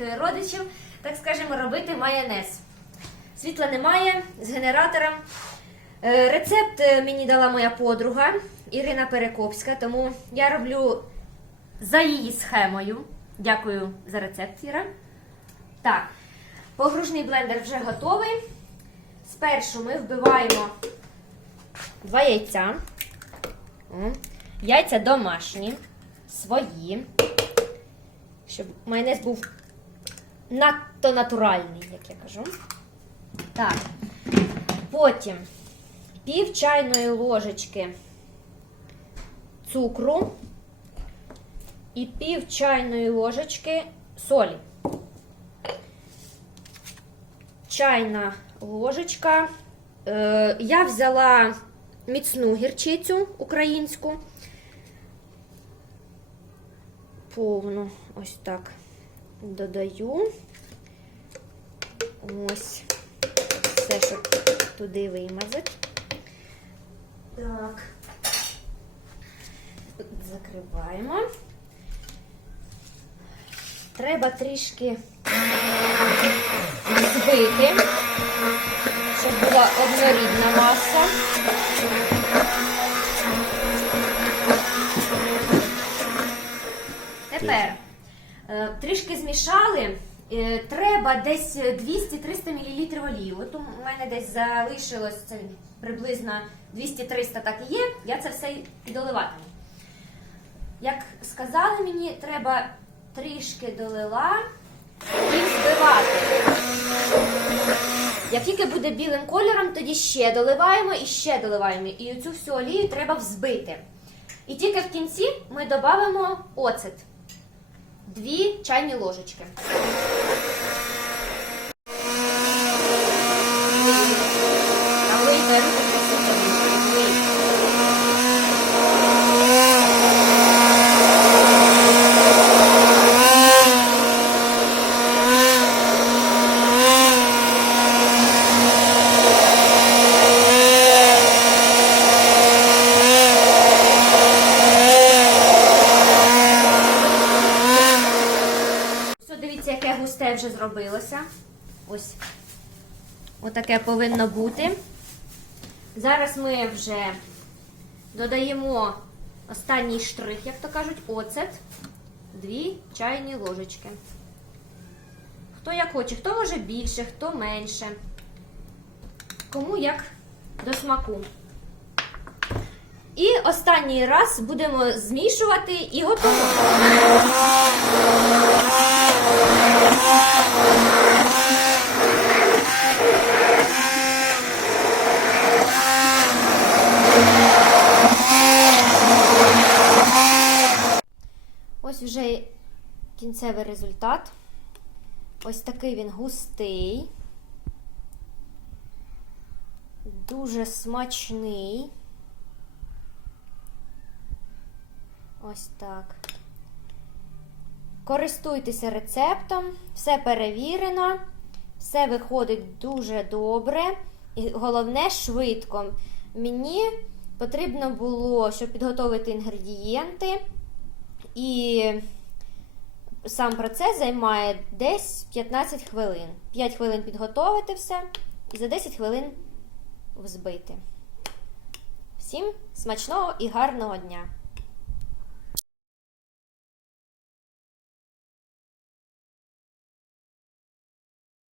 е, родичів, так скажемо, робити майонез. Світла немає з генератором. Е, Рецепт е, мені дала моя подруга Ірина Перекопська, тому я роблю за її схемою. Дякую за рецепт, Іра. Так, погружний блендер вже готовий. Спершу ми вбиваємо два яйця. Яйця домашні, свої. Щоб майонез був надто натуральний, як я кажу. Так. Потім пів чайної ложечки цукру і пів чайної ложечки солі. Чайна ложечка. Е, я взяла міцну гірчицю українську. Повну ось так додаю. Ось все, щоб туди вимазати. Так. Закриваємо. Треба трішки збити, щоб була однорідна маса. Тепер е, трішки змішали. Е, Треба десь 200-300 мл олії. От у мене десь залишилось це приблизно 200-300 так і є. Я це все і доливатиму. Як сказали мені, треба трішки долила і збивати. Як тільки буде білим кольором, тоді ще доливаємо і ще доливаємо. І цю всю олію треба взбити. І тільки в кінці ми додамо оцет. Дві чайні ложечки. Густе вже зробилося. Ось. Отаке повинно бути. Зараз ми вже додаємо останній штрих, як то кажуть, оцет. Дві чайні ложечки. Хто як хоче, хто може більше, хто менше. Кому як до смаку. І останній раз будемо змішувати і готово. Вже кінцевий результат. Ось такий він густий, дуже смачний. Ось так. Користуйтеся рецептом, все перевірено, все виходить дуже добре. І головне швидко. Мені потрібно було, щоб підготувати інгредієнти. І сам процес займає десь 15 хвилин. 5 хвилин підготовити все і за 10 хвилин взбити. Всім смачного і гарного дня!